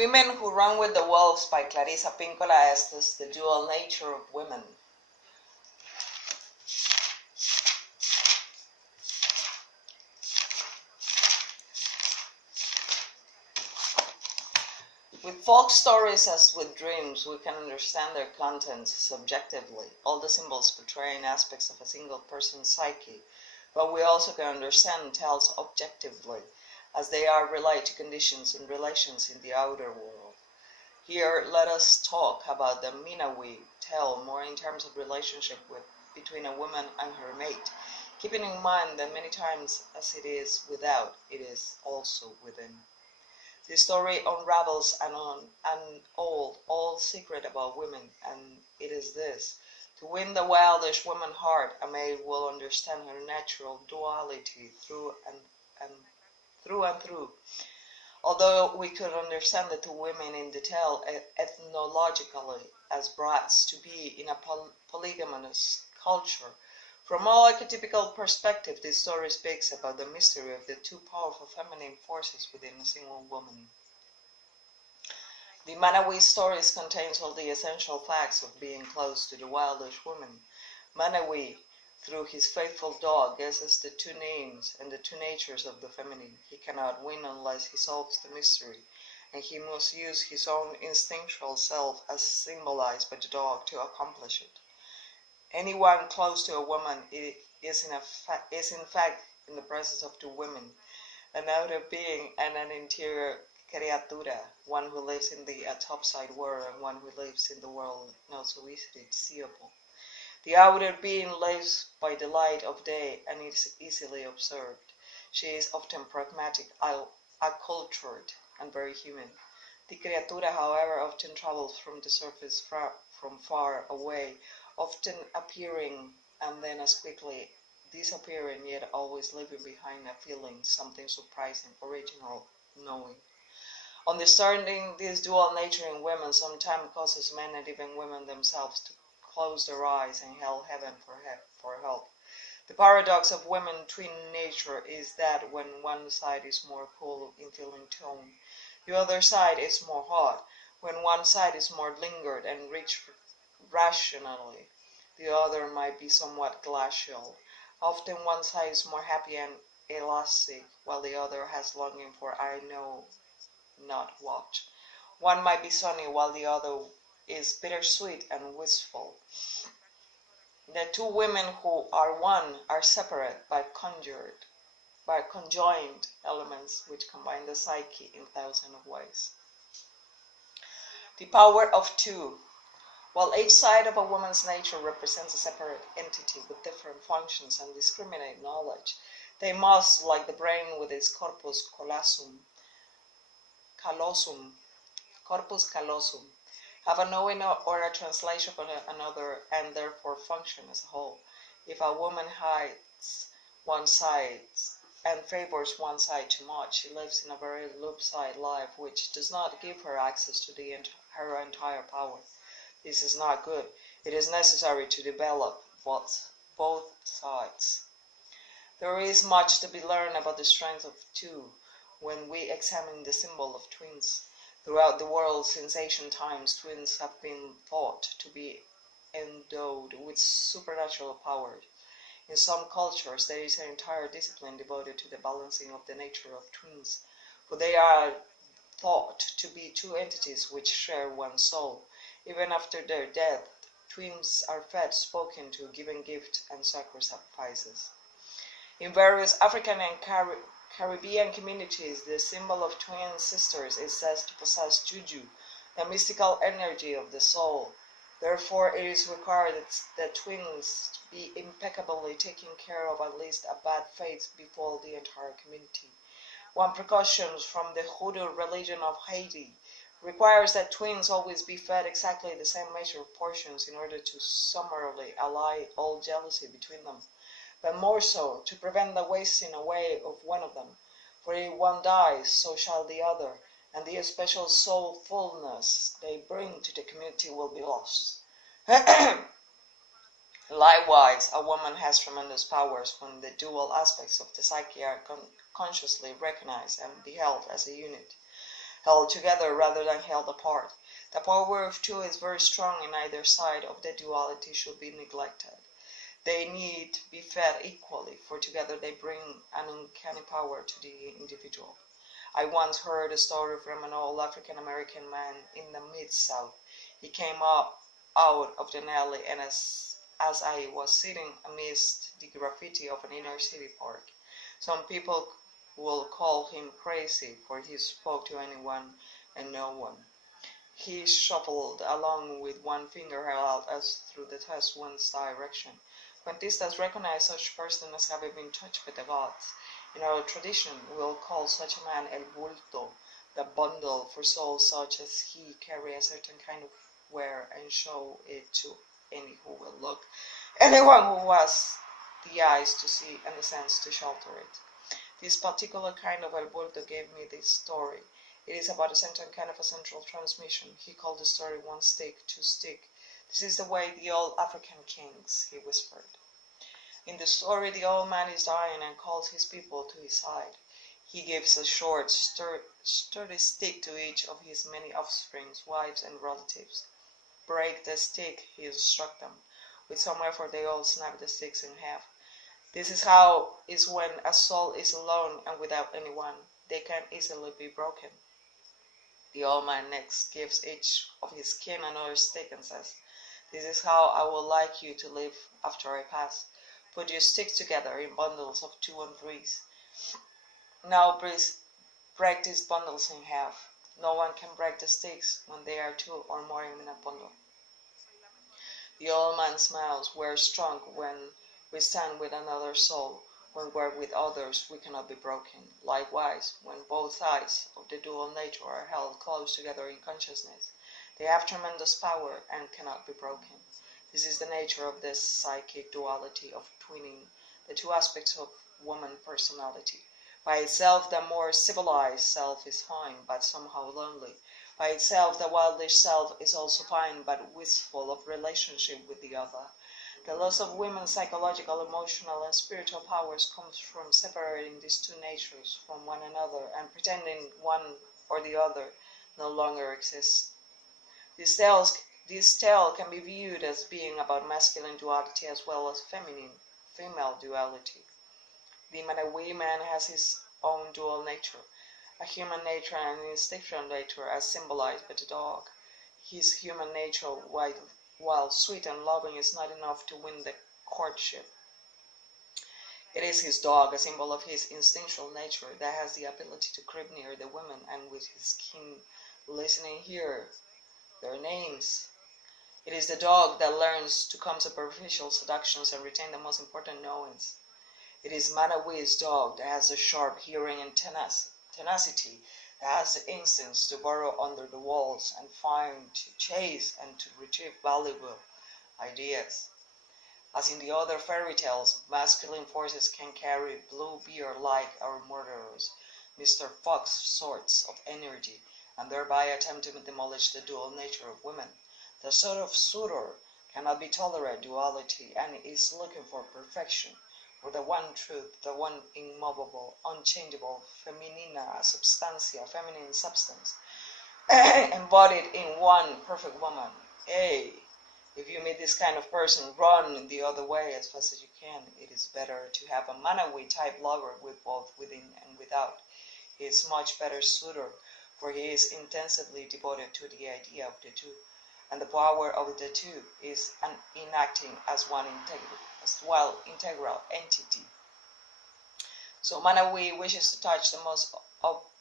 Women Who Run with the Wolves by Clarissa Pinkola Estes, The Dual Nature of Women. With folk stories as with dreams, we can understand their contents subjectively, all the symbols portraying aspects of a single person's psyche, but we also can understand tales objectively, as they are relate to conditions and relations in the outer world. Here, let us talk about the Minawi tale more in terms of relationship between a woman and her mate, keeping in mind that many times as it is without, it is also within. The story unravels an old secret about women, and it is this: to win the wildish woman heart, a maid will understand her natural duality through and through. Although we could understand the two women in detail ethnologically as brats to be in a polygamous culture, from all archetypical perspective, this story speaks about the mystery of the two powerful feminine forces within a single woman. The Manawi stories contains all the essential facts of being close to the wildish woman. Manawi, through his faithful dog, guesses the two names and the two natures of the feminine. He cannot win unless he solves the mystery, and he must use his own instinctual self as symbolized by the dog to accomplish it. Anyone close to a woman is in fact in the presence of two women, an outer being and an interior criatura, one who lives in the topside world and one who lives in the world not so easily seeable. The outer being lives by the light of day and is easily observed. She is often pragmatic, acculturated, and very human. The criatura, however, often travels from the surface from far away, often appearing and then as quickly disappearing, yet always leaving behind a feeling, something surprising, original, knowing. Understanding this dual nature in women sometimes causes men and even women themselves to close their eyes and hail heaven for help. The paradox of women twin nature is that when one side is more cool in feeling tone, the other side is more hot. When one side is more lingered and rich rationally, the other might be somewhat glacial. Often one side is more happy and elastic, while the other has longing for I know not what. One might be sunny, while the other is bittersweet and wistful. The two women who are one are separate by conjoined elements which combine the psyche in thousands of ways. The power of two. While each side of a woman's nature represents a separate entity with different functions and discriminate knowledge, they must, like the brain with its corpus callosum, have a knowing or a translation of another and therefore function as a whole. If a woman hides one side and favors one side too much, she lives in a very lopsided life which does not give her access to her entire power. This is not good. It is necessary to develop both sides. There is much to be learned about the strength of two when we examine the symbol of twins. Throughout the world, since ancient times, twins have been thought to be endowed with supernatural powers. In some cultures, there is an entire discipline devoted to the balancing of the nature of twins, for they are thought to be two entities which share one soul. Even after their death, twins are fed, spoken to, given gifts and sacrifices. In various African and Caribbean communities, the symbol of twin sisters is said to possess juju, the mystical energy of the soul. Therefore, it is required that twins be impeccably taken care of, at least a bad fate befall the entire community. One precaution from the Hoodoo religion of Haiti requires that twins always be fed exactly the same measure of portions in order to summarily allay all jealousy between them, but more so to prevent the wasting away of one of them. For if one dies, so shall the other, and the special soulfulness they bring to the community will be lost. Likewise, a woman has tremendous powers when the dual aspects of the psyche are consciously recognized and beheld as a unit. held together rather than held apart. The power of two is very strong, and either side of the duality should be neglected. They need to be fed equally, for together they bring an uncanny power to the individual. I once heard a story from an old African-American man in the Mid-South. He came up out of the alley, and as I was sitting amidst the graffiti of an inner-city park, some people will call him crazy, for he spoke to anyone and no one. He shuffled along with one finger held as through the test one's direction. Quentistas recognize such person as having been touched by the gods. In our tradition, we'll call such a man el bulto, the bundle, for souls such as he carry a certain kind of wear and show it to any who will look, anyone who has the eyes to see and the sense to shelter it. This particular kind of el bulto gave me this story. It is about a certain kind of a central transmission. He called the story one stick, two stick. This is the way the old African kings, he whispered. In the story, the old man is dying and calls his people to his side. He gives a short, sturdy stick to each of his many offsprings, wives, and relatives. Break the stick, he instructs them. With some effort, they all snap the sticks in half. This is how is when a soul is alone and without anyone. They can easily be broken. The old man next gives each of his kin another stick and says, "This is how I would like you to live after I pass. Put your sticks together in bundles of 2 and 3s. Now break these bundles in half. No one can break the sticks when they are 2 or more in a bundle." The old man smiles. "We're strong when we stand with another soul. When we're with others, we cannot be broken. Likewise, when both sides of the dual nature are held close together in consciousness, they have tremendous power and cannot be broken. This is the nature of this psychic duality of twinning the two aspects of woman personality. By itself, the more civilized self is fine, but somehow lonely. By itself, the wildish self is also fine, but wistful of relationship with the other. The loss of women's psychological, emotional, and spiritual powers comes from separating these two natures from one another and pretending one or the other no longer exists. This tale can be viewed as being about masculine duality as well as female duality. The Manawi man has his own dual nature, a human nature and an instinctual nature as symbolized by the dog. His human nature, while sweet and loving, is not enough to win the courtship. It is his dog, a symbol of his instinctual nature, that has the ability to creep near the women and with his keen listening hear their names. It is the dog that learns to calm superficial seductions and retain the most important knowings. It is Manawi's dog that has the sharp hearing and tenacity, that has the instincts to burrow under the walls and find, to chase, and to retrieve valuable ideas. As in the other fairy tales, masculine forces can carry blue beer like our murderers, Mr. Fox sorts of energy, and thereby attempt to demolish the dual nature of women. The sort of suitor cannot be tolerant duality and is looking for perfection, for the one truth, the one immovable, unchangeable, feminina substantia, feminine substance, embodied in one perfect woman. Hey, if you meet this kind of person, run the other way as fast as you can. It is better to have a Manawi type lover with both within and without. He is much better suitor, for he is intensively devoted to the idea of the two, and the power of the two is enacting as one integral entity. So Manawi wishes to touch the most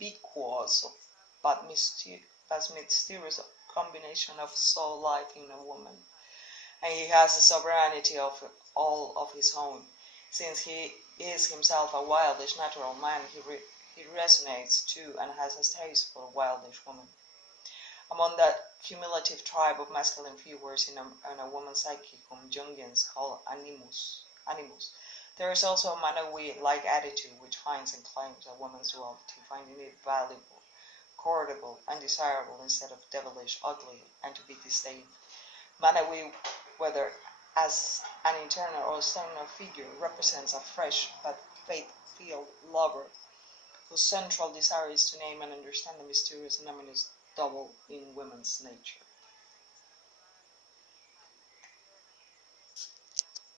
ubiquitous but mysterious combination of soul life in a woman, and he has a sovereignty of all of his own. Since he is himself a wildish natural man, he resonates too and has a taste for a wildish woman. Among that cumulative tribe of masculine figures in a woman's psyche, whom Jungians call animus, there is also a Manawi-like attitude which finds and claims a woman's duality, finding it valuable, courtable, and desirable instead of devilish, ugly, and to be disdained. Manawi, whether as an internal or external figure, represents a fresh but faith-filled lover whose central desire is to name and understand the mysterious and ominous double in women's nature.